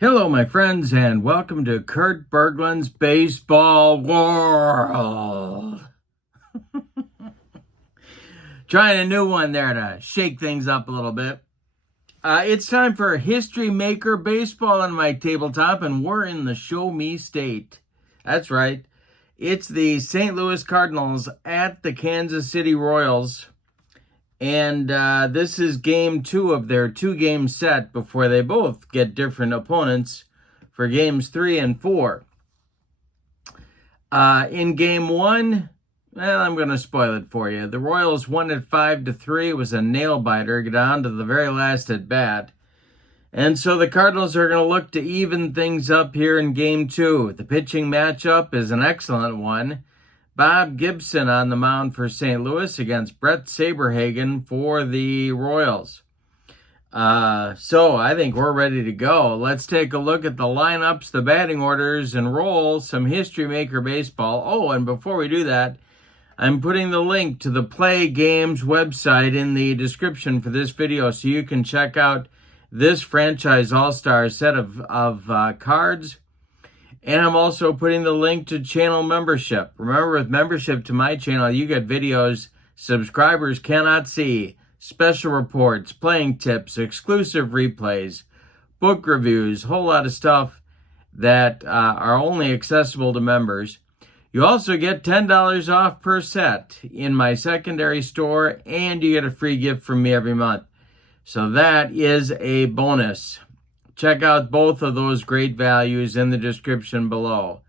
Hello, my friends, and welcome to Kurt Berglund's Baseball World. Trying a new one there to shake things up a little bit. It's time for History Maker Baseball on my tabletop, and we're in the Show Me State. That's right. It's the St. Louis Cardinals at the Kansas City Royals. And this is game 2 of their 2-game set before they both get different opponents for games 3 and 4. In game 1, well, I'm going to spoil it for you. The Royals won at 5-3. It was a nail-biter down to the very last at-bat. And so the Cardinals are going to look to even things up here in game 2. The pitching matchup is an excellent one. Bob Gibson on the mound for St. Louis against Bret Saberhagen for the Royals. So I think we're ready to go. Let's take a look at the lineups, the batting orders, and roll some History Maker Baseball. Oh, and before we do that, I'm putting the link to the Play Games website in the description for this video so you can check out this franchise all-star set of cards. And I'm also putting the link to channel membership. Remember, with membership to my channel, you get videos subscribers cannot see, special reports, playing tips, exclusive replays, book reviews, whole lot of stuff that are only accessible to members. You also get $10 off per set in my secondary store, and you get a free gift from me every month. So that is a bonus. Check out both of those great values in the description below.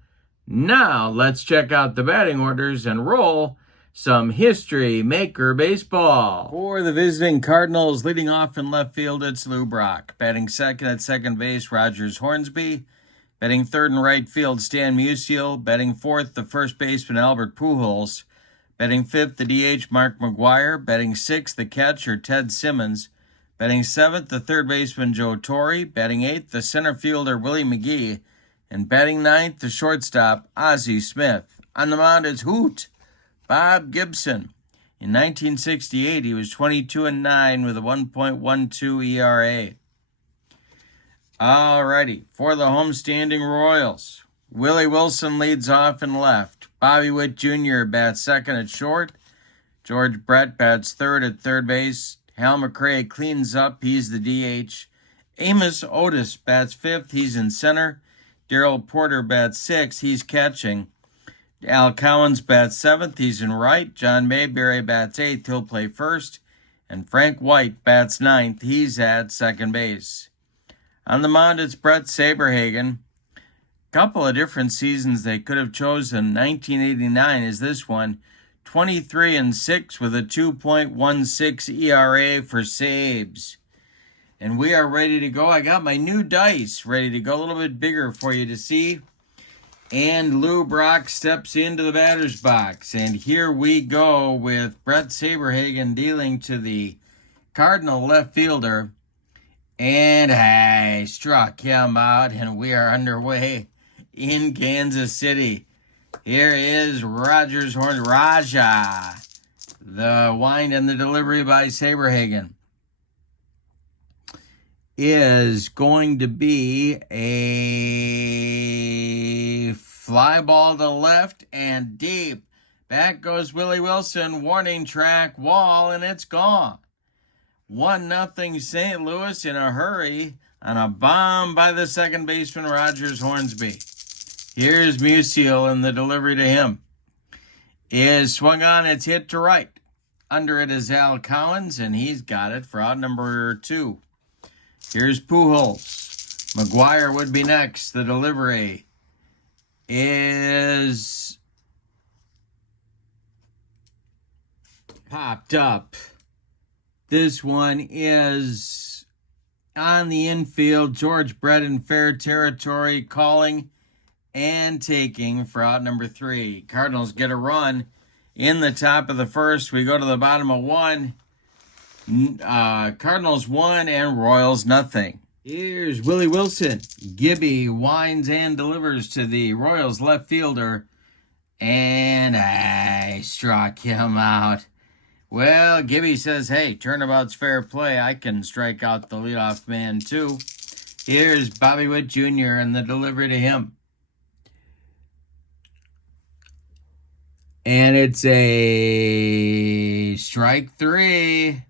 Now, let's check out the batting orders and roll some History Maker Baseball. For the visiting Cardinals, leading off in left field, it's Lou Brock. Batting second at second base, Rogers Hornsby. Batting third and right field, Stan Musial. Batting fourth, the first baseman, Albert Pujols. Batting fifth, the DH, Mark McGwire. Batting sixth, the catcher, Ted Simmons. Batting seventh, the third baseman, Joe Torre. Batting eighth, the center fielder, Willie McGee. And batting ninth, the shortstop, Ozzie Smith. On the mound is Bob Gibson. In 1968, he was 22-9 with a 1.12 ERA. Alrighty, for the homestanding Royals, Willie Wilson leads off in left. Bobby Witt Jr. bats second at short. George Bret bats third at third base. Hal McRae cleans up, he's the DH. Amos Otis bats fifth, he's in center. Darrell Porter bats sixth, he's catching. Al Cowens bats seventh, he's in right. John Mayberry bats eighth, he'll play first. And Frank White bats ninth, he's at second base. On the mound, it's Bret Saberhagen. Couple of different seasons they could have chosen. 1989 is this one. 23-6 with a 2.16 ERA for Sabes. And we are ready to go. I got my new dice ready to go, a little bit bigger for you to see. And Lou Brock steps into the batter's box. And here we go with Bret Saberhagen dealing to the Cardinal left fielder. And I struck him out, and we are underway in Kansas City. Here is Rogers Horn Raja. The wind and the delivery by Saberhagen is going to be a fly ball to left and deep. Back goes Willie Wilson. Warning track wall, and it's gone. 1-0 St. Louis in a hurry on a bomb by the second baseman Rogers Hornsby. Here's Musial, and the delivery to him is swung on. It's hit to right. Under it is Al Cowens, and he's got it for out number 2. Here's Pujols. McGwire would be next. The delivery is popped up. This one is on the infield. George Bret in fair territory, calling and taking for out number 3. Cardinals get a run in the top of the first. We go to the bottom of 1. Cardinals 1 and Royals nothing. Here's Willie Wilson. Gibby winds and delivers to the Royals left fielder. And I struck him out. Well, Gibby says, hey, turnabout's fair play. I can strike out the leadoff man too. Here's Bobby Witt Jr. and the delivery to him. And it's a strike 3.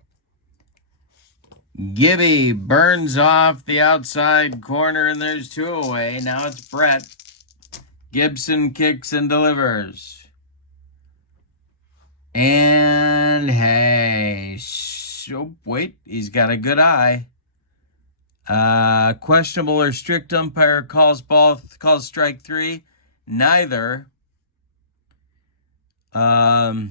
Gibby burns off the outside corner, and there's 2 away. Now it's Bret. Gibson kicks and delivers. And hey, oh, wait, he's got a good eye. Questionable or strict umpire calls strike 3. Neither. Questionable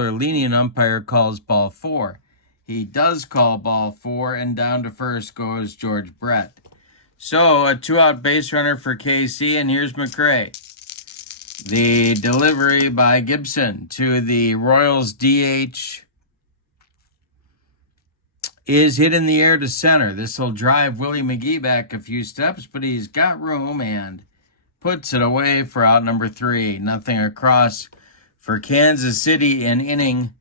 or lenient umpire calls ball 4. He does call ball 4, and down to first goes George Bret. So a 2-out base runner for KC, and here's McRae. The delivery by Gibson to the Royals DH is hit in the air to center. This will drive Willie McGee back a few steps, but he's got room and puts it away for out number 3. Nothing across for Kansas City in inning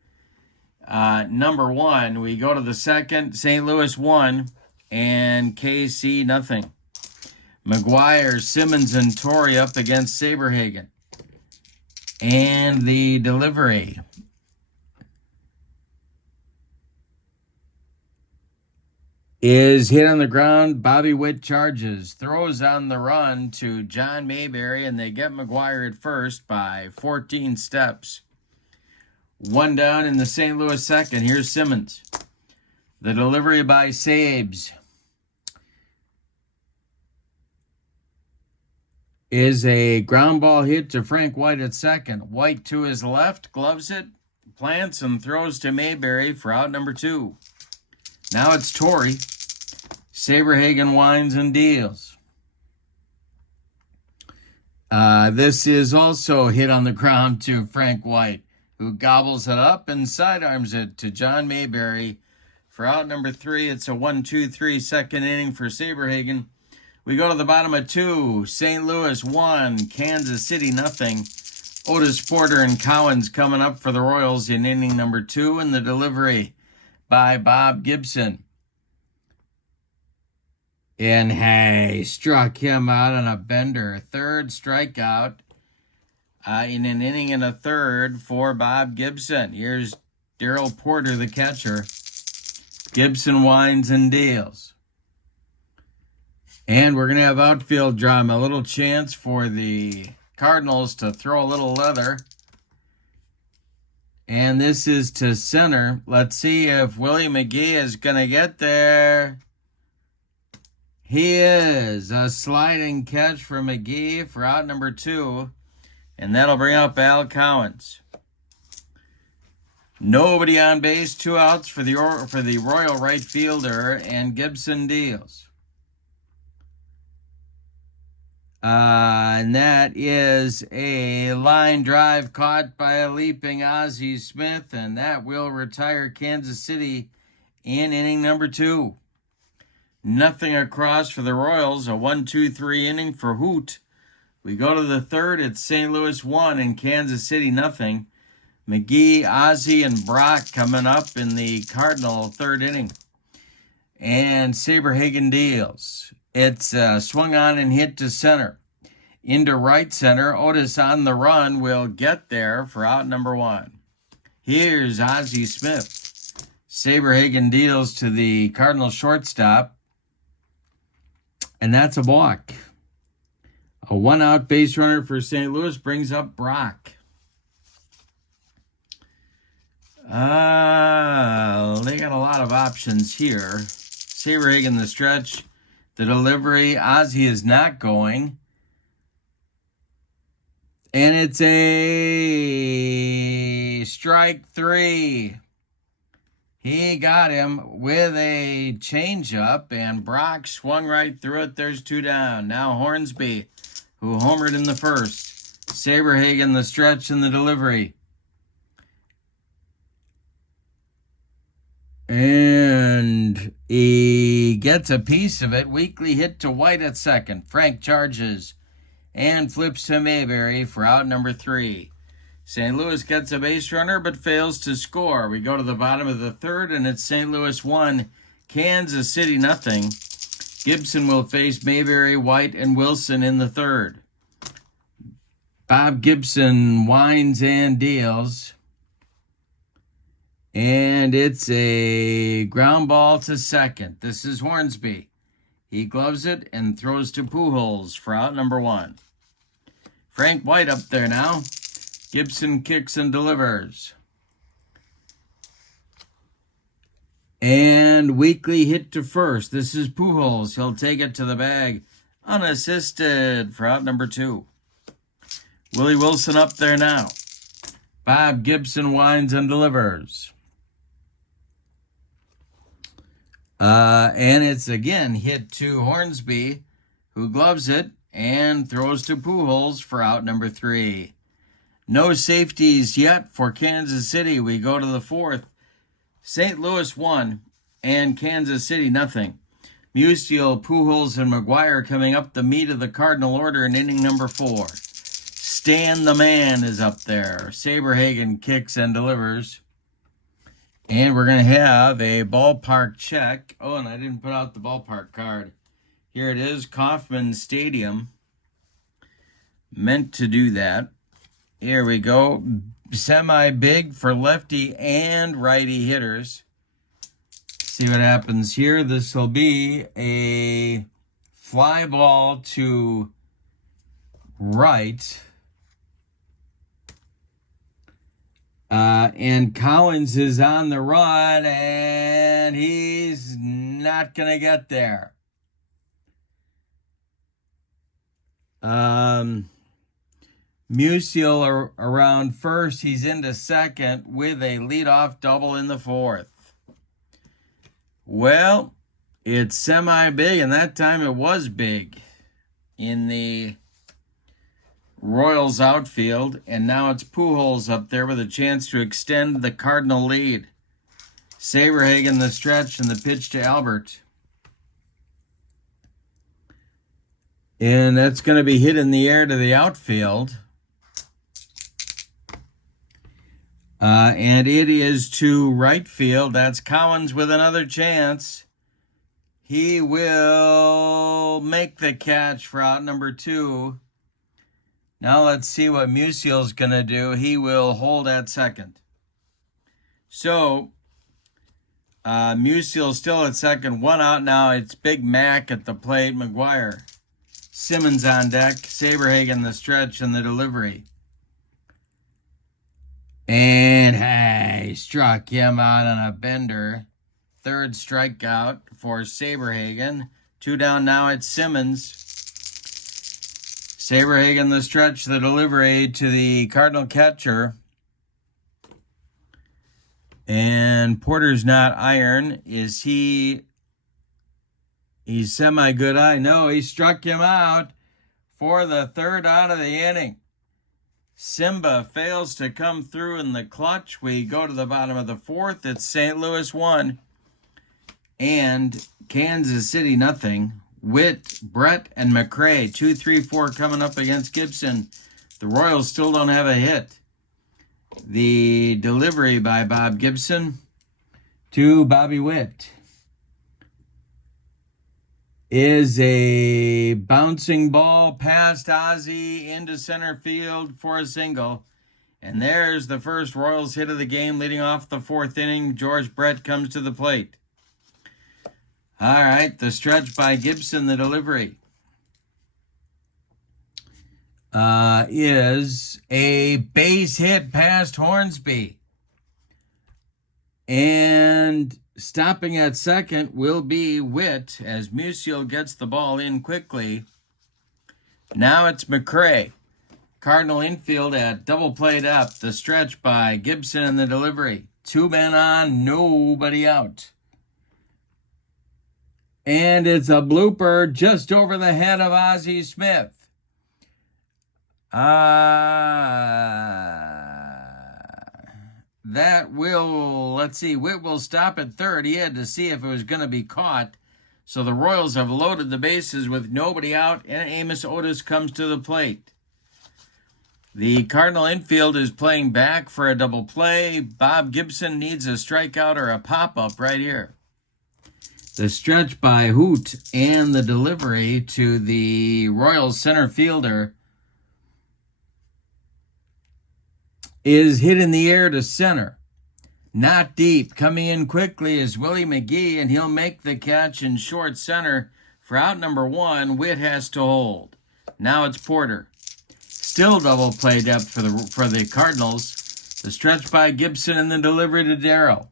number 1. We go to the second. St. Louis 1 and KC nothing. McGuire, Simmons, and Torrey up against Saberhagen. And the delivery is hit on the ground. Bobby Witt charges, throws on the run to John Mayberry, and they get McGuire at first by 14 steps. 1 down in the St. Louis second. Here's Simmons. The delivery by Sabes is a ground ball hit to Frank White at second. White to his left, gloves it, plants, and throws to Mayberry for out number 2. Now it's Torrey. Saberhagen winds and deals. This is also hit on the ground to Frank White, who gobbles it up and sidearms it to John Mayberry for out number 3. It's a 1-2-3 second inning for Saberhagen. We go to the bottom of 2. St. Louis 1, Kansas City nothing. Otis Porter and Cowens coming up for the Royals in inning number 2, and the delivery by Bob Gibson. And hey, struck him out on a bender. 3rd strikeout in an inning and a 3rd for Bob Gibson. Here's Darryl Porter, the catcher. Gibson winds and deals. And we're going to have outfield drama. A little chance for the Cardinals to throw a little leather. And this is to center. Let's see if Willie McGee is going to get there. He is. A sliding catch for McGee for out number 2. And that'll bring up Al Cowens. Nobody on base. 2 outs for the Royal right fielder. And Gibson deals. And that is a line drive caught by a leaping Ozzie Smith, and that will retire Kansas City in inning number 2. Nothing across for the Royals, a 1-2-3 inning for Hoot. We go to the 3rd. It's St. Louis 1 and Kansas City nothing. McGee, Ozzie, and Brock coming up in the Cardinal 3rd inning. And Saberhagen deals. It's swung on and hit to center. Into right center. Otis on the run will get there for out number 1. Here's Ozzie Smith. Saberhagen deals to the Cardinal shortstop. And that's a walk. A 1-out base runner for St. Louis brings up Brock. They got a lot of options here. Saberhagen the stretch. The delivery, Ozzie is not going. And it's a strike 3. He got him with a changeup, and Brock swung right through it. There's 2 down. Now Hornsby, who homered in the 1st. Saberhagen the stretch and the delivery. And he gets a piece of it. Weakly hit to White at second. Frank charges and flips to Mayberry for out number 3. St. Louis gets a base runner but fails to score. We go to the bottom of the 3rd, and it's St. Louis 1, Kansas City nothing. Gibson will face Mayberry, White, and Wilson in the third. Bob Gibson winds and deals. And it's a ground ball to second. This is Hornsby. He gloves it and throws to Pujols for out number 1. Frank White up there now. Gibson kicks and delivers. And Weekly hit to first. This is Pujols. He'll take it to the bag unassisted for out number 2. Willie Wilson up there now. Bob Gibson winds and delivers. And it's again hit to Hornsby, who gloves it and throws to Pujols for out number 3. No safeties yet for Kansas City. We go to the 4th. St. Louis 1 and Kansas City nothing. Musial, Pujols, and McGuire coming up the meat of the Cardinal order in inning number 4. Stan the Man is up there. Saberhagen kicks and delivers. And we're going to have a ballpark check. Oh, and I didn't put out the ballpark card. Here it is, Kauffman Stadium. Meant to do that. Here we go. Semi-big for lefty and righty hitters. See what happens here. This will be a fly ball to right. And Collins is on the run, and he's not going to get there. Musial around first. He's into second with a leadoff double in the 4th. Well, it's semi-big, and that time it was big in the Royals outfield, and now it's Pujols up there with a chance to extend the Cardinal lead. Saberhagen the stretch and the pitch to Albert. And that's going to be hit in the air to the outfield. And it is to right field. That's Collins with another chance. He will make the catch for out number 2. Now let's see what Musial's going to do. He will hold at second. So, Musial's still at second. 1 out now. It's Big Mac at the plate. McGuire. Simmons on deck. Saberhagen the stretch and the delivery. And hey, struck him out on a bender. 3rd strikeout for Saberhagen. 2 down now. It's Simmons. Saberhagen the stretch, the delivery to the Cardinal catcher. And Porter's not iron. Is he? He's semi-good eye. No, he struck him out for the 3rd out of the inning. Simba fails to come through in the clutch. We go to the bottom of the 4th. It's St. Louis 1 and Kansas City nothing. Witt, Bret, and McRae, 2, 3, 4 coming up against Gibson. The Royals still don't have a hit. The delivery by Bob Gibson to Bobby Witt is a bouncing ball past Ozzie into center field for a single. And there's the first Royals hit of the game leading off the 4th inning. George Brett comes to the plate. All right, the stretch by Gibson, the delivery, is a base hit past Hornsby. And stopping at second will be Witt as Musial gets the ball in quickly. Now it's McRae. Cardinal infield at double play depth. The stretch by Gibson and the delivery. 2 men on, nobody out. And it's a blooper just over the head of Ozzie Smith. That will, let's see, Witt will stop at third. He had to see if it was going to be caught. So the Royals have loaded the bases with nobody out, and Amos Otis comes to the plate. The Cardinal infield is playing back for a double play. Bob Gibson needs a strikeout or a pop-up right here. The stretch by Hoot and the delivery to the Royals center fielder is hit in the air to center. Not deep. Coming in quickly is Willie McGee, and he'll make the catch in short center for out number 1. Witt has to hold. Now it's Porter. Still double play depth for the Cardinals. The stretch by Gibson and the delivery to Darrell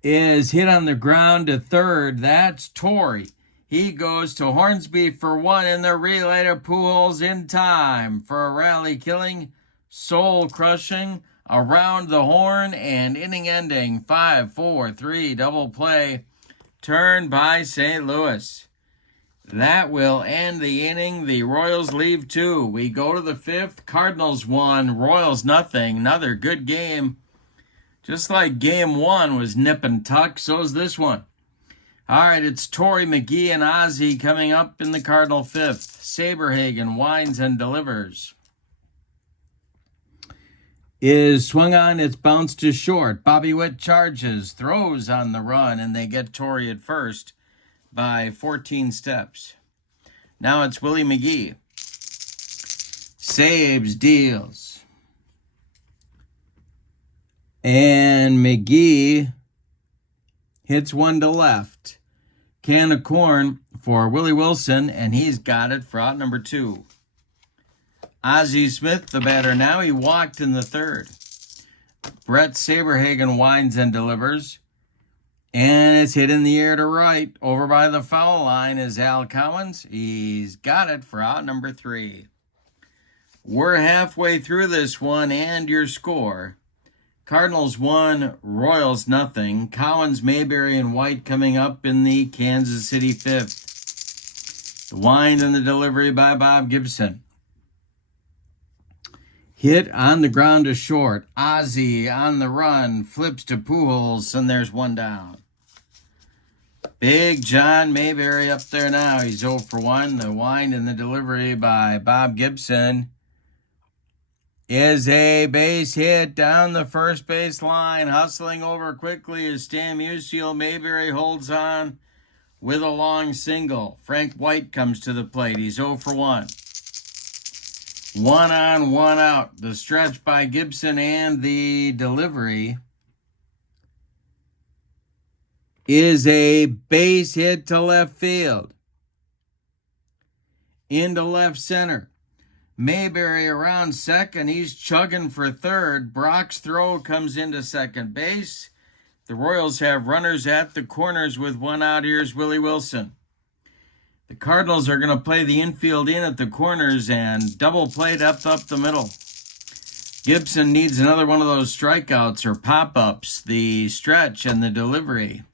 is hit on the ground to third. That's Torrey. He goes to Hornsby for 1 in the relay to Pujols in time for a rally-killing, soul-crushing, around the horn and inning-ending 5-4-3 double play turn by St. Louis. That will end the inning. The Royals leave 2. We go to the 5th. Cardinals 1, Royals nothing. Another good game. Just like game 1 was nip and tuck, so's this one. All right, it's Torrey, McGee, and Ozzie coming up in the Cardinal 5th. Saberhagen winds and delivers. Is swung on, it's bounced to short. Bobby Witt charges, throws on the run, and they get Torrey at first by 14 steps. Now it's Willie McGee. Saves, deals. And McGee hits one to left. Can of corn for Willie Wilson, and he's got it for out number 2. Ozzie Smith, the batter now. He walked in the 3rd. Bret Saberhagen winds and delivers. And it's hit in the air to right. Over by the foul line is Al Collins. He's got it for out number 3. We're halfway through this one, and your score. Cardinals 1, Royals nothing. Collins, Mayberry, and White coming up in the Kansas City 5th. The wind and the delivery by Bob Gibson. Hit on the ground to short. Ozzie on the run. Flips to Pujols, and there's one down. Big John Mayberry up there now. He's 0 for 1. The wind and the delivery by Bob Gibson is a base hit down the first base line. Hustling over quickly is Stan Musial. Mayberry holds on with a long single. Frank White comes to the plate. He's 0 for 1. 1 on, 1 out. The stretch by Gibson and the delivery is a base hit to left field. Into left center. Mayberry around second. He's chugging for third. Brock's throw comes into second base. The Royals have runners at the corners with 1 out. Here's Willie Wilson. The Cardinals are going to play the infield in at the corners and double play depth up the middle. Gibson needs another one of those strikeouts or pop-ups. The stretch and the delivery.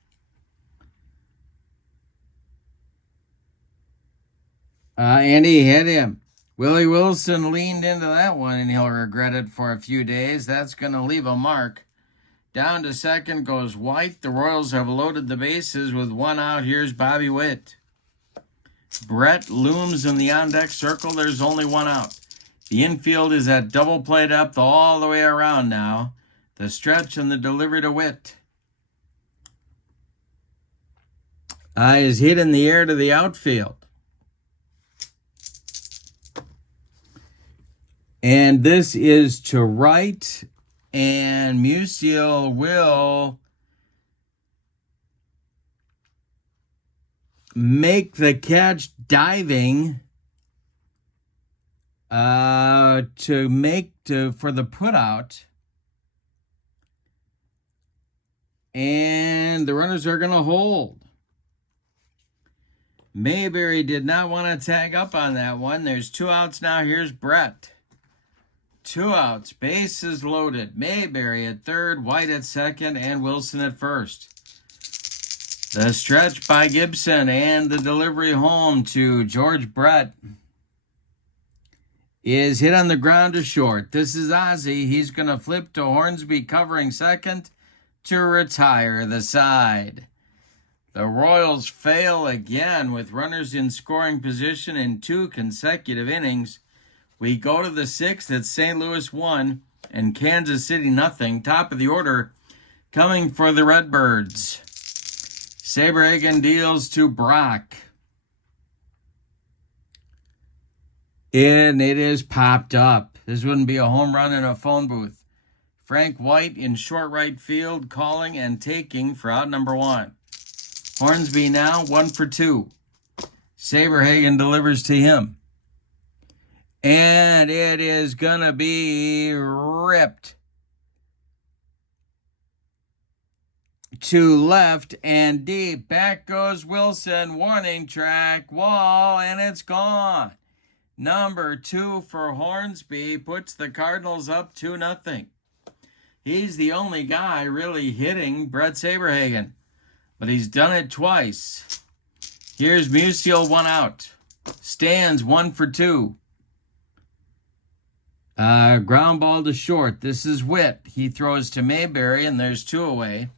And he hit him. Willie Wilson leaned into that one, and he'll regret it for a few days. That's going to leave a mark. Down to second goes White. The Royals have loaded the bases with 1 out. Here's Bobby Witt. Bret looms in the on-deck circle. There's only 1 out. The infield is at double play depth all the way around now. The stretch and the delivery to Witt is hit in the air to the outfield. And this is to right, and Musial will make the catch diving for the putout. And the runners are going to hold. Mayberry did not want to tag up on that one. There's 2 outs now. Here's Bret. 2 outs. Bases loaded. Mayberry at third, White at second, and Wilson at first. The stretch by Gibson and the delivery home to George Bret is hit on the ground to short. This is Ozzie. He's going to flip to Hornsby covering second to retire the side. The Royals fail again with runners in scoring position in 2 consecutive innings. We go to the 6th. It's St. Louis 1 and Kansas City nothing. Top of the order coming for the Redbirds. Saberhagen deals to Brock. And it is popped up. This wouldn't be a home run in a phone booth. Frank White in short right field, calling and taking for out number 1. Hornsby now 1 for 2. Saberhagen delivers to him. And it is going to be ripped to left and deep. Back goes Wilson. Warning track, wall, and it's gone. Number 2 for Hornsby puts the Cardinals up 2-0. He's the only guy really hitting Bret Saberhagen, but he's done it twice. Here's Musial, 1 out. Stands 1 for 2. Ground ball to short. This is Witt. He throws to Mayberry, and there's 2 away.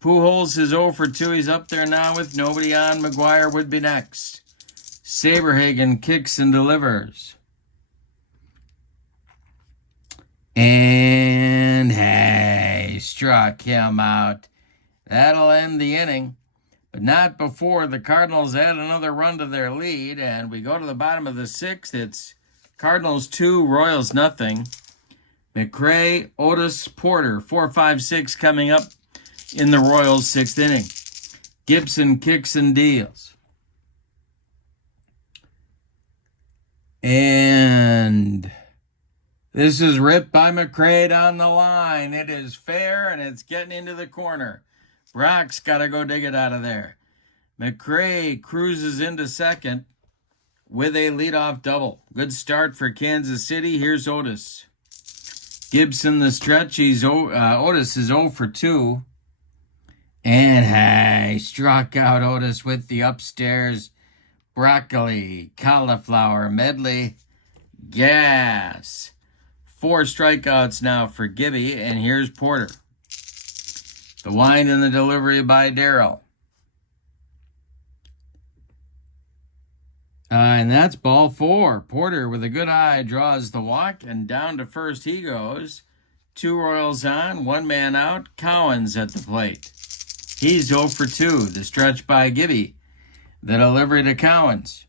Pujols is 0 for 2. He's up there now with nobody on. McGuire would be next. Saberhagen kicks and delivers. And hey, struck him out. That'll end the inning, but not before the Cardinals add another run to their lead, and we go to the bottom of the 6th. It's Cardinals 2, Royals nothing. McRae, Otis, Porter, 4, 5, 6 coming up in the Royals' 6th inning. Gibson kicks and deals. And this is ripped by McRae down the line. It is fair, and it's getting into the corner. Brock's got to go dig it out of there. McRae cruises into second with a leadoff double. Good start for Kansas City. Here's Otis. Gibson the stretch. Otis is 0 for 2. And hey, struck out Otis with the upstairs broccoli, cauliflower medley, gas. 4 strikeouts now for Gibby, and here's Porter. The wind and the delivery by Darrell. And that's ball 4. Porter with a good eye draws the walk, and down to first he goes. 2 Royals on, 1 man out. Cowens at the plate. He's 0 for 2. The stretch by Gibby. The delivery to Cowens.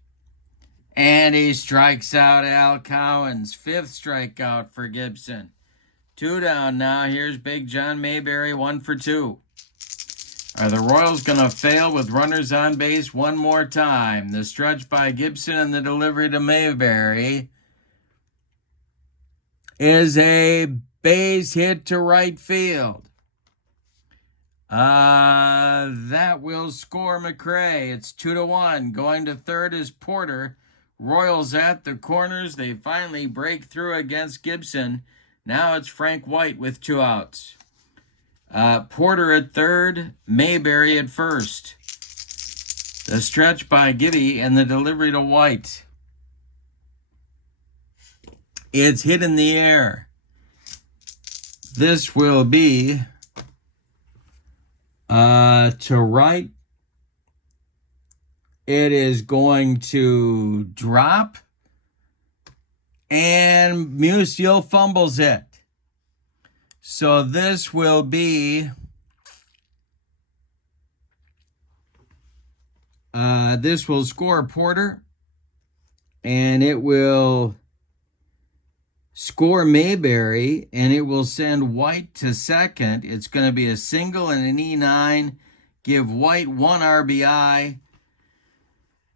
And he strikes out Al Cowens. 5th strikeout for Gibson. 2 down now. Here's Big John Mayberry, 1 for 2. Are the Royals going to fail with runners on base one more time? The stretch by Gibson and the delivery to Mayberry is a base hit to right field. That will score McRae. It's 2-1. Going to third is Porter. Royals at the corners. They finally break through against Gibson. Now it's Frank White with 2 outs. Porter at third, Mayberry at first. The stretch by Gibby and the delivery to White. It's hit in the air. This will be to right. It is going to drop, and Musial fumbles it. So this will be this will score Porter, and it will score Mayberry, and it will send White to second. It's going to be a single and an E9, give White 1 RBI,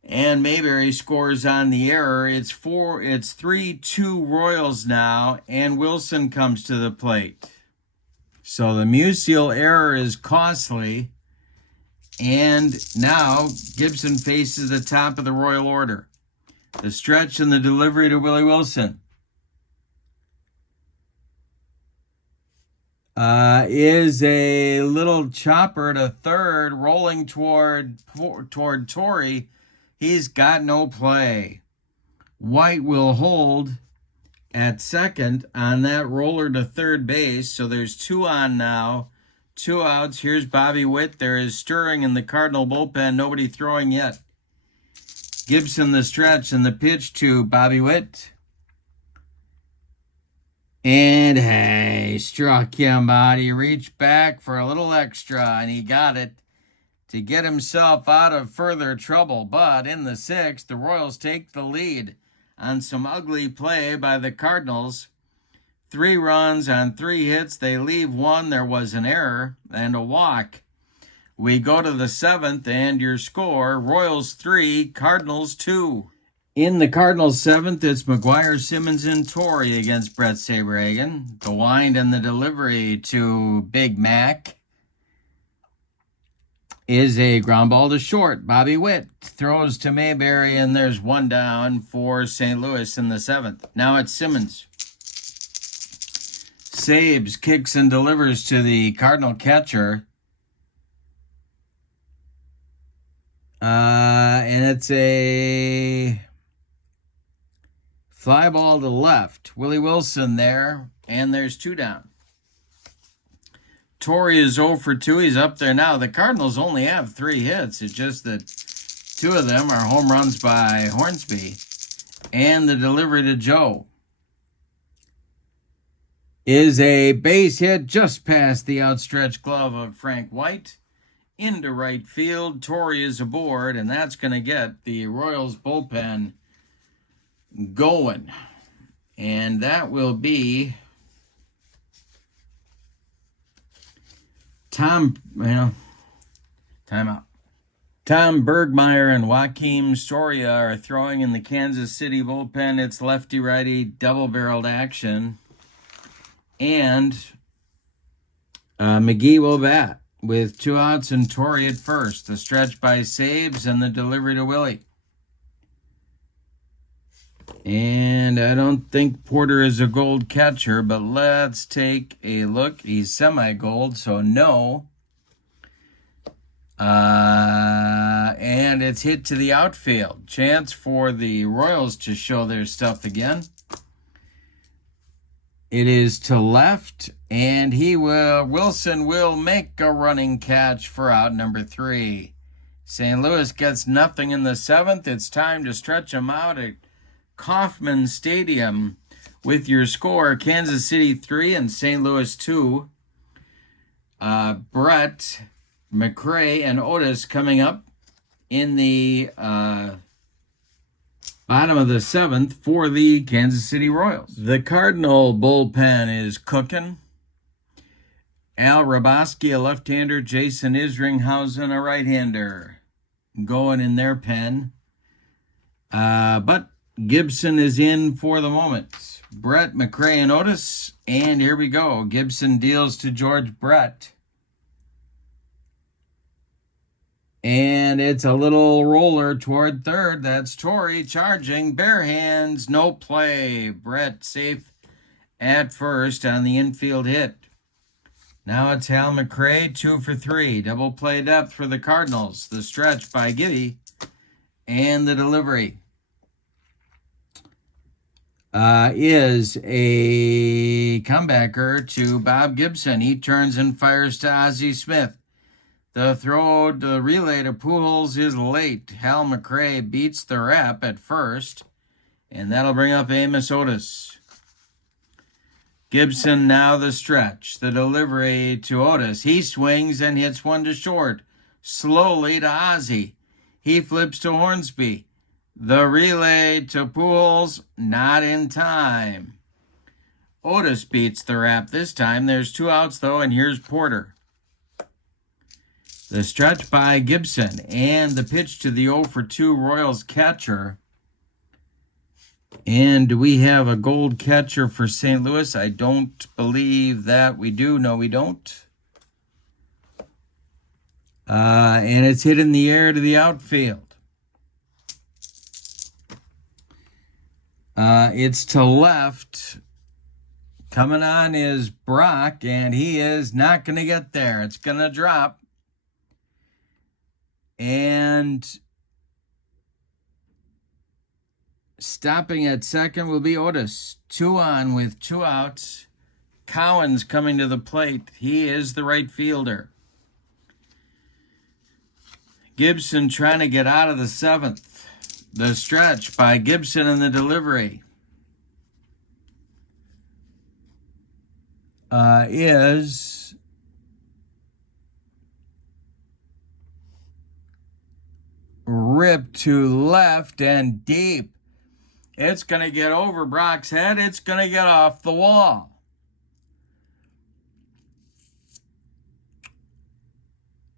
and Mayberry scores on the error. It's 3-2 Royals now, and Wilson comes to the plate. So the Musial error is costly, and now Gibson faces the top of the Royal order. The stretch and the delivery to Willie Wilson is a little chopper to third, rolling toward Torrey. He's got no play. White will hold at second on that roller to third base. So there's 2 on now. 2 outs. Here's Bobby Witt. There is stirring in the Cardinal bullpen. Nobody throwing yet. Gibson the stretch and the pitch to Bobby Witt. And hey, struck him out. He reached back for a little extra, and he got it. to get himself out of further trouble. But in the 6th, the Royals take the lead on some ugly play by the Cardinals. 3 runs on 3 hits. They leave 1. There was an error and a walk. We go to the 7th, and your score, Royals 3, Cardinals 2. In the Cardinals 7th, it's McGuire, Simmons, and Torrey against Bret Saberhagen. The wind and the delivery to Big Mac is a ground ball to short. Bobby Witt throws to Mayberry, and there's 1 down for St. Louis in the 7th. Now it's Simmons. Sabes kicks and delivers to the Cardinal catcher. And it's a fly ball to left. Willie Wilson there, and there's 2 down. Torrey is 0 for 2. He's up there now. The Cardinals only have 3 hits. It's just that 2 of them are home runs by Hornsby. And the delivery to Joe is a base hit just past the outstretched glove of Frank White into right field. Torrey is aboard, and that's going to get the Royals bullpen going. And that will be timeout. Tom Bergmeyer and Joaquim Soria are throwing in the Kansas City bullpen. It's lefty-righty double-barreled action. And McGee will bat with 2 outs and Torrey at first. The stretch by Sabes and the delivery to Willie. And I don't think Porter is a gold catcher, but let's take a look. He's semi-gold, so no. And it's hit to the outfield. Chance for the Royals to show their stuff again. It is to left, and Wilson will make a running catch for out number 3. St. Louis gets nothing in the 7th. It's time to stretch them out at Kauffman Stadium with your score, Kansas City 3 and St. Louis 2. Bret, McRae, and Otis coming up in the bottom of the 7th for the Kansas City Royals. The Cardinal bullpen is cooking. Al Raboski, a left-hander. Jason Isringhausen, a right-hander, going in their pen. But Gibson is in for the moment. Bret, McRae, and Otis. And here we go. Gibson deals to George Brett. And it's a little roller toward third. That's Torrey charging. Bare hands, no play. Bret safe at first on the infield hit. Now it's Hal McRae, 2 for 3. Double play depth for the Cardinals. The stretch by Gibby and the delivery is a comebacker to Bob Gibson. He turns and fires to Ozzie Smith. The throw, the relay to Pujols is late. Hal McRae beats the rep at first, and that'll bring up Amos Otis. Gibson now the stretch. The delivery to Otis. He swings and hits 1 to short. Slowly to Ozzie. He flips to Hornsby. The relay to Pujols, not in time. Otis beats the rep this time. There's 2 outs, though, and here's Porter. The stretch by Gibson and the pitch to the 0 for 2 Royals catcher. And do we have a gold catcher for St. Louis? I don't believe that we do. No, we don't. And it's hit in the air to the outfield. It's to left. Coming on is Brock, and he is not going to get there. It's going to drop. And stopping at second will be Otis. 2 on with 2 outs. Cowens coming to the plate. He is the right fielder. Gibson trying to get out of the 7th. The stretch by Gibson and the delivery is ripped to left and deep. It's going to get over Brock's head. It's going to get off the wall.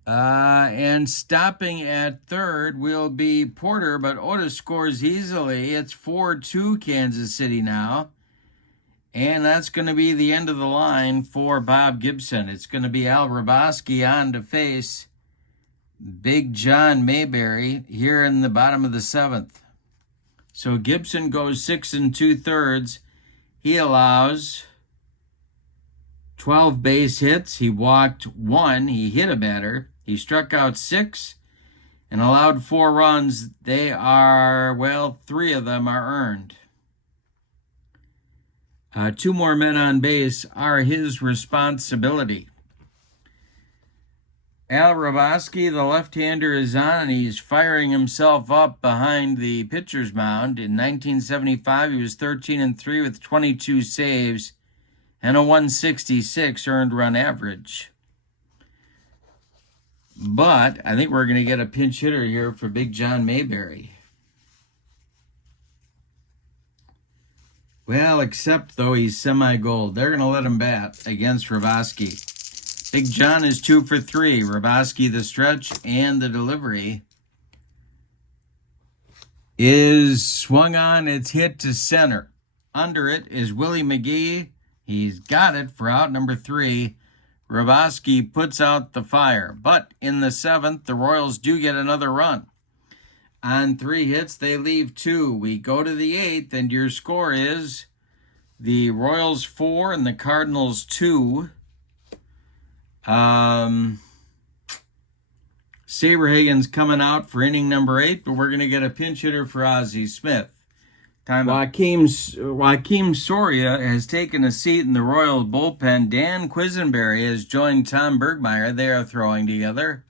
And stopping at third will be Porter, but Otis scores easily. It's 4-2 Kansas City now. And that's going to be the end of the line for Bob Gibson. It's going to be Al Raboski on to face Big John Mayberry here in the bottom of the seventh. So Gibson goes 6 2/3. He allows 12 base hits. He walked 1. He hit a batter. He struck out 6 and allowed 4 runs. They are, well, 3 of them are earned. 2 more men on base are his responsibility. Al Raboski, the left-hander, is on, and he's firing himself up behind the pitcher's mound. In 1975, he was 13-3 with 22 saves and a 166 earned run average. But I think we're going to get a pinch hitter here for Big John Mayberry. Well, except though he's semi-gold. They're going to let him bat against Raboski. Big John is 2 for 3. Raboski, the stretch and the delivery, is swung on. It's hit to center. Under it is Willie McGee. He's got it for out number 3. Raboski puts out the fire. But in the 7th, the Royals do get another run. On 3 hits, they leave 2. We go to the 8th, and your score is the Royals 4 and the Cardinals 2. Saberhagen's coming out for inning number 8, but we're going to get a pinch hitter for Ozzie Smith. Joakim Soria has taken a seat in the Royal bullpen. Dan Quisenberry has joined Tom Bergmeyer. They are throwing together.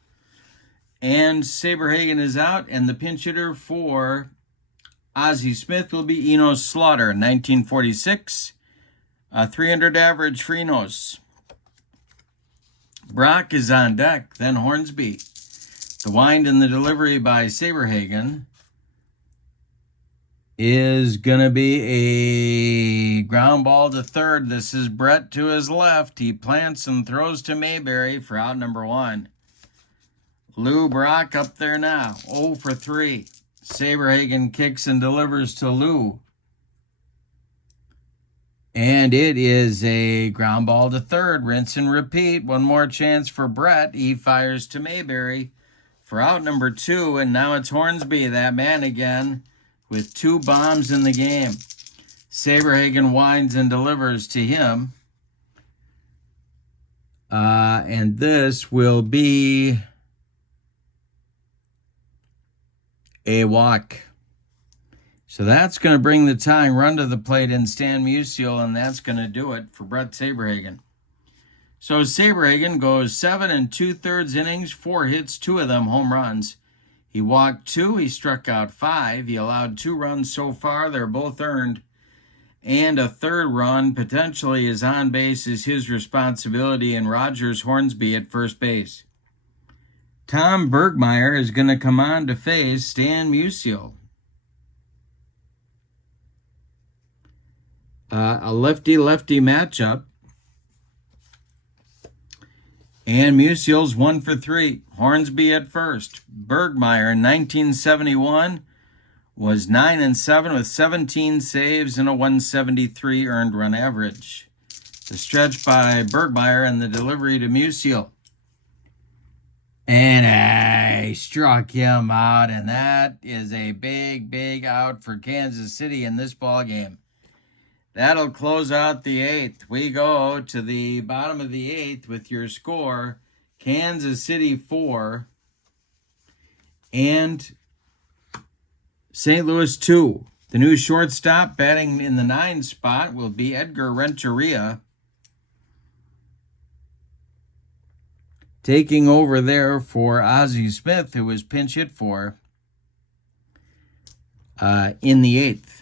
And Saberhagen is out, and the pinch hitter for Ozzie Smith will be Enos Slaughter, 1946. 300 average for Enos. Brock is on deck, then Hornsby. The wind and the delivery by Saberhagen is going to be a ground ball to third. This is Bret to his left. He plants and throws to Mayberry for out number 1. Lou Brock up there now, 0 for 3. Saberhagen kicks and delivers to Lou. And it is a ground ball to third. Rinse and repeat. One more chance for Bret. He fires to Mayberry for out number 2. And now it's Hornsby, that man again, with 2 bombs in the game. Saberhagen winds and delivers to him. And this will be a walk. So that's going to bring the tying run to the plate in Stan Musial, and that's going to do it for Bret Saberhagen. So Saberhagen goes 7 2/3 innings, 4 hits, 2 of them home runs. He walked 2, he struck out 5, he allowed 2 runs so far, they're both earned, and a 3rd run potentially is on base is his responsibility, and Rogers Hornsby at first base. Tom Bergmeyer is going to come on to face Stan Musial. A lefty-lefty matchup. And Musial's 1 for 3. Hornsby at first. Bergmeyer in 1971 was 9-7 with 17 saves and a 173 earned run average. The stretch by Bergmeyer and the delivery to Musial. And I struck him out, and that is a big, big out for Kansas City in this ball game. That'll close out the 8th. We go to the bottom of the 8th with your score, Kansas City 4 and St. Louis 2. The new shortstop batting in the 9 spot will be Edgar Renteria. Taking over there for Ozzie Smith, who was pinch hit for in the 8th.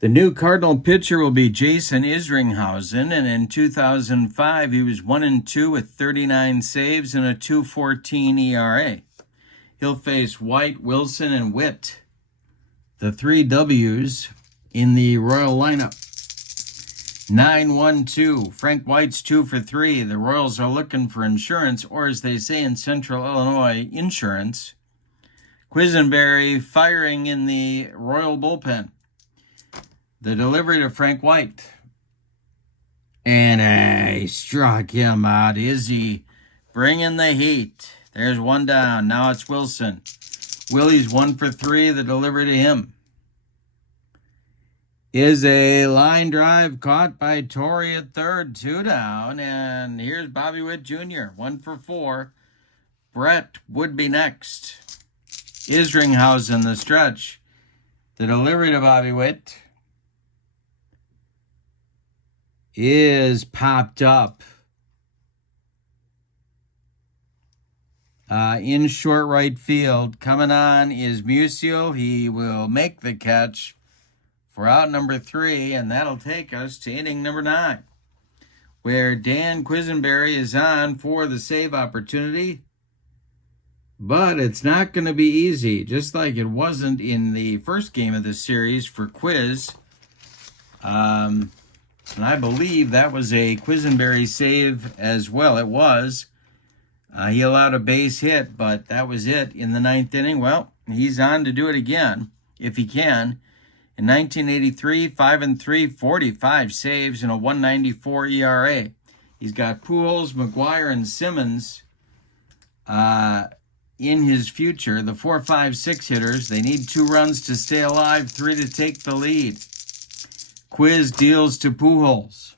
The new Cardinal pitcher will be Jason Isringhausen, and in 2005 he was 1-2 with 39 saves and a 2.14 ERA. He'll face White, Wilson, and Witt, the three W's in the Royal lineup. 9-1-2. Frank White's 2 for 3. The Royals are looking for insurance, or as they say in Central Illinois, insurance. Quisenberry firing in the Royal bullpen. The delivery to Frank White. And he struck him out. Izzy bringing the heat. There's one down. Now it's Wilson. Willie's 1 for 3. The delivery to him is a line drive caught by Torrey at third. 2 down. And here's Bobby Witt Jr. 1 for 4. Bret would be next. Isringhausen the stretch. The delivery to Bobby Witt is popped up in short right field. Coming on is Musial. He will make the catch for out number 3, and that'll take us to inning number 9, where Dan Quisenberry is on for the save opportunity. But it's not going to be easy, just like it wasn't in the first game of the series for Quiz. And I believe that was a Quisenberry save as well. It was. He allowed a base hit, but that was it in the 9th inning. Well, he's on to do it again, if he can. In 1983, 5-3, 45 saves and a 1.94 ERA. He's got Pujols, McGuire, and Simmons in his future. The 4, 5, 6 hitters. They need 2 runs to stay alive, 3 to take the lead. Quiz deals to Pujols.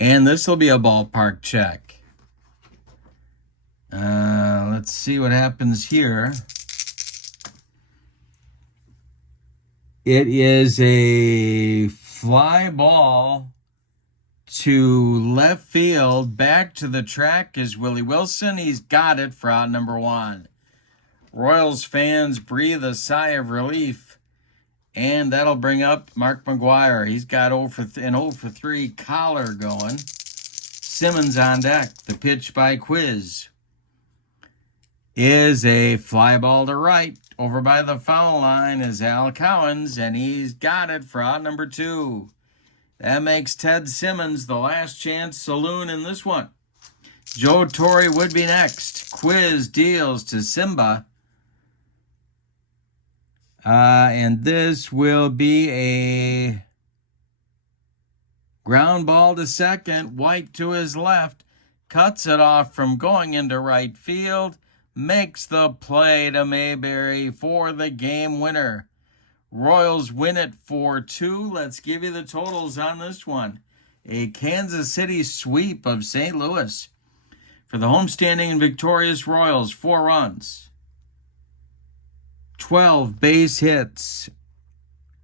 And this will be a ballpark check. Let's see what happens here. It is a fly ball to left field. Back to the track is Willie Wilson. He's got it for out number 1. Royals fans breathe a sigh of relief. And that'll bring up Mark McGuire. He's got an 0 for 3 collar going. Simmons on deck. The pitch by Quiz is a fly ball to right. Over by the foul line is Al Cowens, and he's got it for out number 2. That makes Ted Simmons the last chance saloon in this one. Joe Torre would be next. Quiz deals to Simba. And this will be a ground ball to second. White to his left. Cuts it off from going into right field. Makes the play to Mayberry for the game winner. Royals win it 4-2. Let's give you the totals on this one. A Kansas City sweep of St. Louis. For the homestanding and victorious Royals, 4 runs. 12 base hits,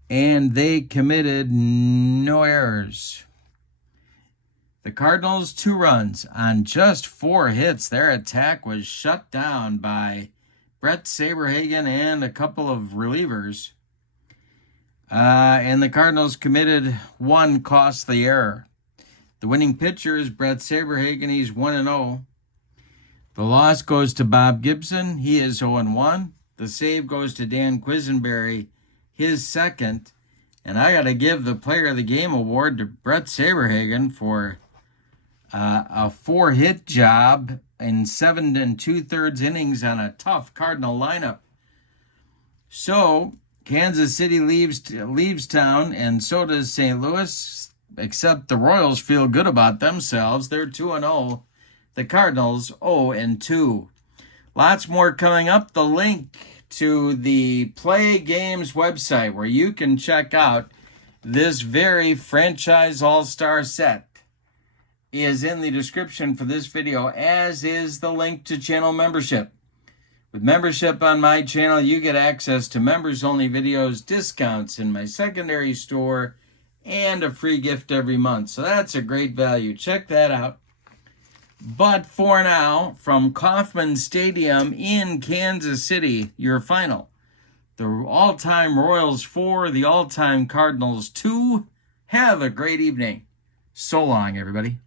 and they committed no errors. The Cardinals, 2 runs on just 4 hits. Their attack was shut down by Bret, Saberhagen, and a couple of relievers. And the Cardinals committed 1 costly error. The winning pitcher is Bret Saberhagen. He's 1-0. The loss goes to Bob Gibson. He is 0-1. The save goes to Dan Quisenberry, his second. And I got to give the Player of the Game award to Bret Saberhagen for a 4-hit job in 7 2/3 innings on a tough Cardinal lineup. So Kansas City leaves town, and so does St. Louis, except the Royals feel good about themselves. They're 2-0. The Cardinals 0-2. Lots more coming up. The link to the Play Games website where you can check out this very franchise all-star set is in the description for this video, as is the link to channel membership. With membership on my channel, you get access to members-only videos, discounts in my secondary store, and a free gift every month. So that's a great value. Check that out. But for now, from Kauffman Stadium in Kansas City, your final The all-time Royals 4, the all-time Cardinals 2. Have a great evening. So long, everybody.